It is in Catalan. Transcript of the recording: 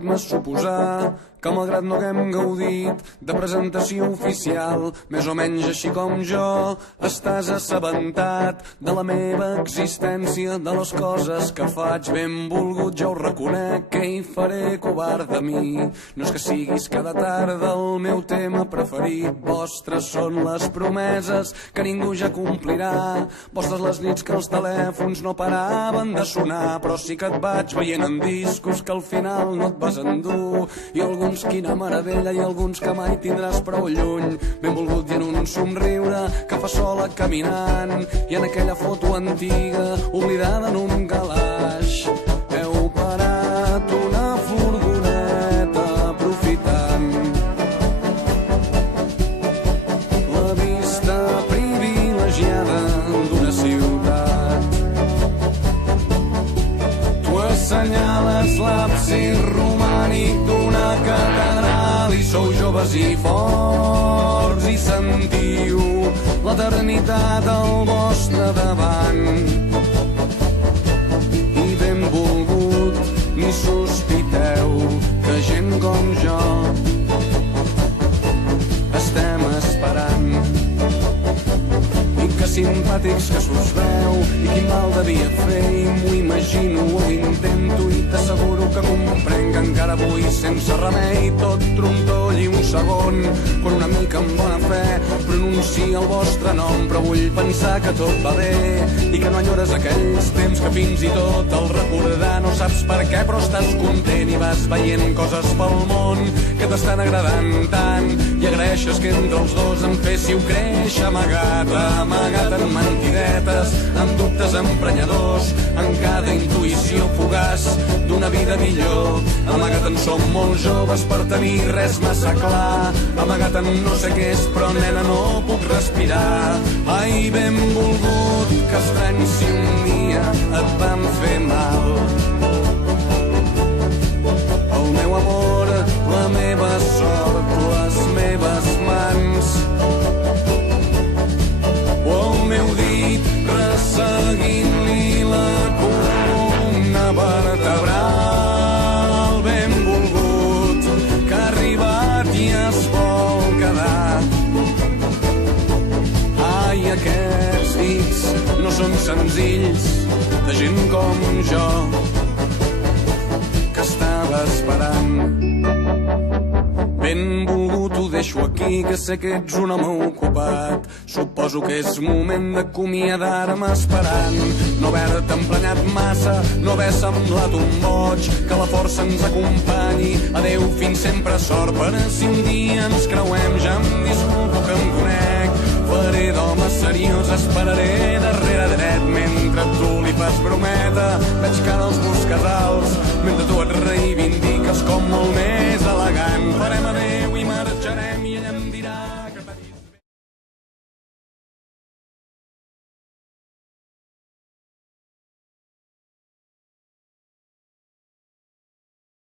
permet-me suposar que malgrat no haguem gaudit de presentació oficial, més o menys així com jo, estàs assabentat de la meva existència, de les coses que faig. Benvolgut, ja ho reconec, què hi faré, covard de mi? No és que siguis cada tarda el meu tema preferit. Vostres són les promeses que ningú ja complirà, vostres les nits que els telèfons no paraven de sonar, però sí que et vaig veient en discos que al final no et vas endur, i alguns quina meravella i alguns que mai tindràs prou lluny. Benvolgut i en un somriure que fa sola caminant, i en aquella foto antiga oblidada en un calaix heu parat una furgoneta aprofitant la vista privilegiada d'una ciutat. Tu assenyales l'absis romànic d'una catedral i sou joves i forts i sentiu l'eternitat al vostre davant. I benvolgut, ni sospiteu que gent com jo estem esperant. I que simpàtics que s'us veu, i quin mal devia fer, i m'ho imagino, ho intento, i t'asseguro que comprenc que encara avui sense remei tot trontolli un segon, quan una mica amb bona fe pronuncia el vostre nom. Però vull pensar que tot va bé i que no enyores aquells temps que fins i tot al recordar no saps per què, però estàs content i vas veient coses pel món que t'estan agradant tant, i agraeixes que entre els dos em féssiu créixer amagat en mentidetes, en dubtes emprenyadors, en cada intuïció fugaç d'una vida millor. Amagat en som molt joves per tenir res massa clar, amagat en no sé què és, però nena no puc respirar. Ai, benvolgut, que estrany si un dia et vam fer mal. El meu amor, la meva sort, les meves mans, o el meu dit resseguint-li la columna vertebral. Benvolgut, que ha arribat i es vol quedar. Ai, aquests dits no són senzills, de gent com jo que estava esperant. Benvolgut, ho deixo aquí, que sé que ets un home ocupat. Suposo que és moment d'acomiadar-me esperant no haver-te emprenyat massa, no haver semblat un boig, que la força ens acompanyi. Adeu, fins sempre, sort, per si un dia ens creuem. Ja em disculpo que em conec, faré d'home seriós, esperaré darrere dret mentre tu li fas brometa. Veig que ara els busques alts, mentre tu et reivindiques